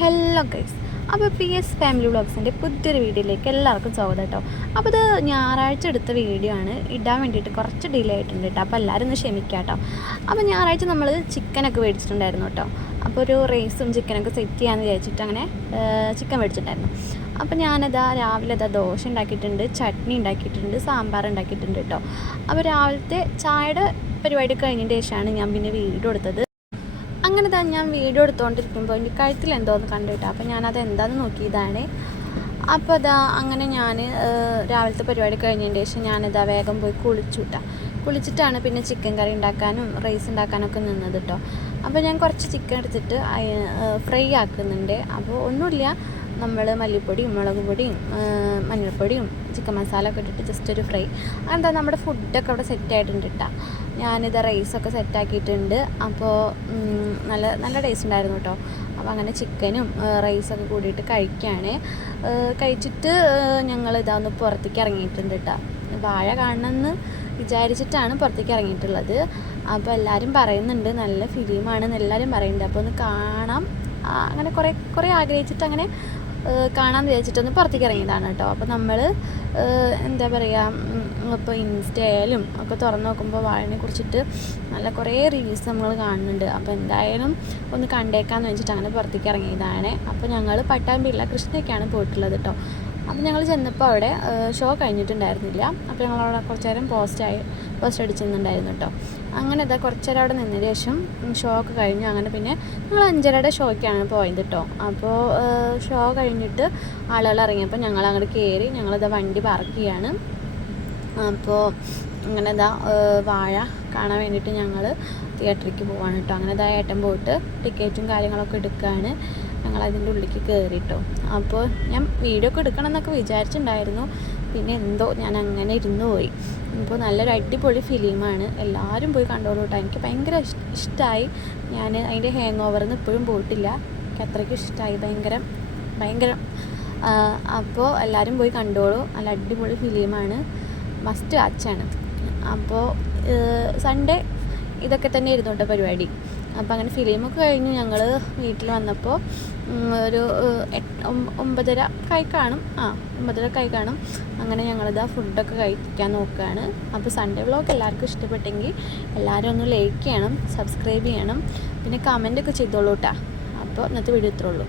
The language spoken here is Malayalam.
ഹലോ ഗൈസ്, അപ്പോൾ PS ഫാമിലി വ്ളോഗ്സിൻ്റെ പുതിയൊരു വീഡിയോയിലേക്ക് എല്ലാവർക്കും സ്വാഗതം കേട്ടോ. അപ്പോൾ ഇത് ഞായറാഴ്ച എടുത്ത വീഡിയോ ആണ്, ഇടാൻ വേണ്ടിയിട്ട് കുറച്ച് ഡിലേ ആയിട്ടുണ്ട് കേട്ടോ. അപ്പോൾ എല്ലാവരും ഒന്ന് ക്ഷമിക്കാം കേട്ടോ. അപ്പോൾ ഞായറാഴ്ച നമ്മൾ ചിക്കനൊക്കെ മേടിച്ചിട്ടുണ്ടായിരുന്നു കേട്ടോ. അപ്പോൾ ഒരു റൈസും ചിക്കനൊക്കെ സെറ്റ് ചെയ്യാമെന്ന് വിചാരിച്ചിട്ട് അങ്ങനെ ചിക്കൻ മേടിച്ചിട്ടുണ്ടായിരുന്നു. അപ്പോൾ ഞാനതാ രാവിലെ ദോശ ഉണ്ടാക്കിയിട്ടുണ്ട്, ചട്നി ഉണ്ടാക്കിയിട്ടുണ്ട്, സാമ്പാർ ഉണ്ടാക്കിയിട്ടുണ്ട് കേട്ടോ. അപ്പോൾ രാവിലത്തെ ചായയുടെ പരിപാടി കഴിഞ്ഞതിന് ശേഷമാണ് ഞാൻ പിന്നെ വീഡിയോ എടുത്തത്. അങ്ങനെ തന്നെ ഞാൻ വീഡിയോ എടുത്തുകൊണ്ടിരിക്കുമ്പോൾ എൻ്റെ കഴുത്തിൽ എന്തോന്ന് കണ്ടിട്ടോ. അപ്പോൾ ഞാനത് എന്താണെന്ന് നോക്കിയതാണ്. അപ്പോൾ അങ്ങനെ ഞാൻ രാവിലത്തെ പരിപാടി കഴിഞ്ഞതിന് ശേഷം ഞാനിതാ വേഗം പോയി കുളിച്ചിട്ടാണ് പിന്നെ ചിക്കൻ കറി ഉണ്ടാക്കാനും റൈസ് ഉണ്ടാക്കാനൊക്കെ നിന്നത് കേട്ടോ. അപ്പോൾ ഞാൻ കുറച്ച് ചിക്കൻ എടുത്തിട്ട് ഫ്രൈ ആക്കുന്നുണ്ട്. അപ്പോൾ ഒന്നുമില്ല, നമ്മൾ മല്ലിപ്പൊടിയും മുളക് പൊടിയും മഞ്ഞൾപ്പൊടിയും ചിക്കൻ മസാല ഒക്കെ ഇട്ടിട്ട് ജസ്റ്റ് ഒരു ഫ്രൈ. അതെന്താ നമ്മുടെ ഫുഡൊക്കെ അവിടെ സെറ്റായിട്ടുണ്ട് കേട്ടോ. ഞാനിത് റൈസൊക്കെ സെറ്റാക്കിയിട്ടുണ്ട്. അപ്പോൾ നല്ല ടേസ്റ്റ് ഉണ്ടായിരുന്നു കേട്ടോ. അപ്പോൾ അങ്ങനെ ചിക്കനും റൈസൊക്കെ കൂടിയിട്ട് കഴിച്ചിട്ട് ഞങ്ങൾ ഇതാന്ന് പുറത്തേക്ക് ഇറങ്ങിയിട്ടുണ്ട് കേട്ടോ. വാഴ കാണണമെന്ന് വിചാരിച്ചിട്ടാണ് പുറത്തേക്ക് ഇറങ്ങിയിട്ടുള്ളത്. അപ്പോൾ എല്ലാവരും പറയുന്നുണ്ട് നല്ല ഫിലിമാണെന്ന് എല്ലാവരും പറയുന്നുണ്ട്. അപ്പോൾ ഒന്ന് കാണാം, അങ്ങനെ കുറേ ആഗ്രഹിച്ചിട്ട് അങ്ങനെ കാണാൻ വിചാരിച്ചിട്ടൊന്ന് പുറത്തേക്ക് ഇറങ്ങിയതാണ് കേട്ടോ. അപ്പോൾ നമ്മൾ എന്താ പറയുക, ഇപ്പോൾ ഇൻസ്റ്റയിലും ഒക്കെ തുറന്ന് നോക്കുമ്പോൾ വാഴനെ കുറിച്ചിട്ട് നല്ല കുറേ റീൽസ് നമ്മൾ കാണുന്നുണ്ട്. അപ്പോൾ എന്തായാലും ഒന്ന് കണ്ടേക്കാമെന്ന് വെച്ചിട്ട് അങ്ങനെ പുറത്തേക്ക് ഇറങ്ങിയതാണ്. അപ്പോൾ ഞങ്ങൾ പട്ടാമ്പിയുള്ള കൃഷ്ണയ്ക്കാണ് പോയിട്ടുള്ളത് കേട്ടോ. അപ്പോൾ ഞങ്ങൾ ചെന്നപ്പോൾ അവിടെ ഷോ കഴിഞ്ഞിട്ടുണ്ടായിരുന്നില്ല. അപ്പോൾ ഞങ്ങളവിടെ കുറച്ച് നേരം പോസ്റ്റ് അടിച്ചിരുന്നുണ്ടായിരുന്നു കേട്ടോ. അങ്ങനെ കുറച്ച് നേരം അവിടെ നിന്നതിന് ശേഷം ഷോ ഒക്കെ കഴിഞ്ഞു. അങ്ങനെ പിന്നെ ഞങ്ങൾ 5:30 ഷോയ്ക്കാണ് പോയത് കേട്ടോ. അപ്പോൾ ഷോ കഴിഞ്ഞിട്ട് ആളുകൾ ഇറങ്ങിയപ്പോൾ ഞങ്ങൾ അങ്ങോട്ട് കയറി. വണ്ടി പാർക്ക് ചെയ്യാണ്. അപ്പോൾ അങ്ങനെ വാഴ കാണാൻ വേണ്ടിയിട്ട് ഞങ്ങൾ തിയേറ്ററിലേക്ക് പോവാണ് കേട്ടോ. അങ്ങനെ ഏട്ടൻ പോയിട്ട് ടിക്കറ്റും കാര്യങ്ങളൊക്കെ എടുക്കുകയാണ്. ഞങ്ങൾ അതിൻ്റെ ഉള്ളിലേക്ക് കയറിട്ടോ. അപ്പോൾ ഞാൻ വീഡിയോ ഒക്കെ എടുക്കണം എന്നൊക്കെ വിചാരിച്ചിട്ടുണ്ടായിരുന്നു. പിന്നെ എന്തോ ഞാൻ അങ്ങനെ ഇരുന്ന് പോയി. ഇപ്പോൾ നല്ലൊരു അടിപൊളി ഫിലിമാണ്, എല്ലാവരും പോയി കണ്ടോളൂ കേട്ടോ. എനിക്ക് ഭയങ്കര ഇഷ്ടമായി. ഞാൻ അതിൻ്റെ ഹാങ് ഓവറിന്ന് ഇപ്പോഴും പോയിട്ടില്ല. എനിക്ക് അത്രയ്ക്കും ഇഷ്ടമായി, ഭയങ്കര. അപ്പോൾ എല്ലാവരും പോയി കണ്ടോളൂ. നല്ല അടിപൊളി ഫിലിമാണ്, മസ്റ്റ് വാച്ചാണ്. അപ്പോൾ സൺഡേ ഇതൊക്കെ തന്നെ ഇരുന്നു കേട്ടോ പരിപാടി. അപ്പോൾ അങ്ങനെ ഫിലിമൊക്കെ കഴിഞ്ഞ് ഞങ്ങൾ വീട്ടിൽ വന്നപ്പോൾ ഒരു 9:30 കാണും. അങ്ങനെ ഞങ്ങളിതാ ഫുഡൊക്കെ കഴിക്കാൻ നോക്കുകയാണ്. അപ്പോൾ സൺഡേ വ്ളോഗ് എല്ലാവർക്കും ഇഷ്ടപ്പെട്ടെങ്കിൽ എല്ലാവരും ഒന്ന് ലൈക്ക് ചെയ്യണം, സബ്സ്ക്രൈബ് ചെയ്യണം, പിന്നെ കമൻറ്റൊക്കെ ചെയ്തോളൂ കേട്ടോ. അപ്പോൾ ഇന്നത്തെ വീഡിയോ ഇത്രേ ഉള്ളൂ.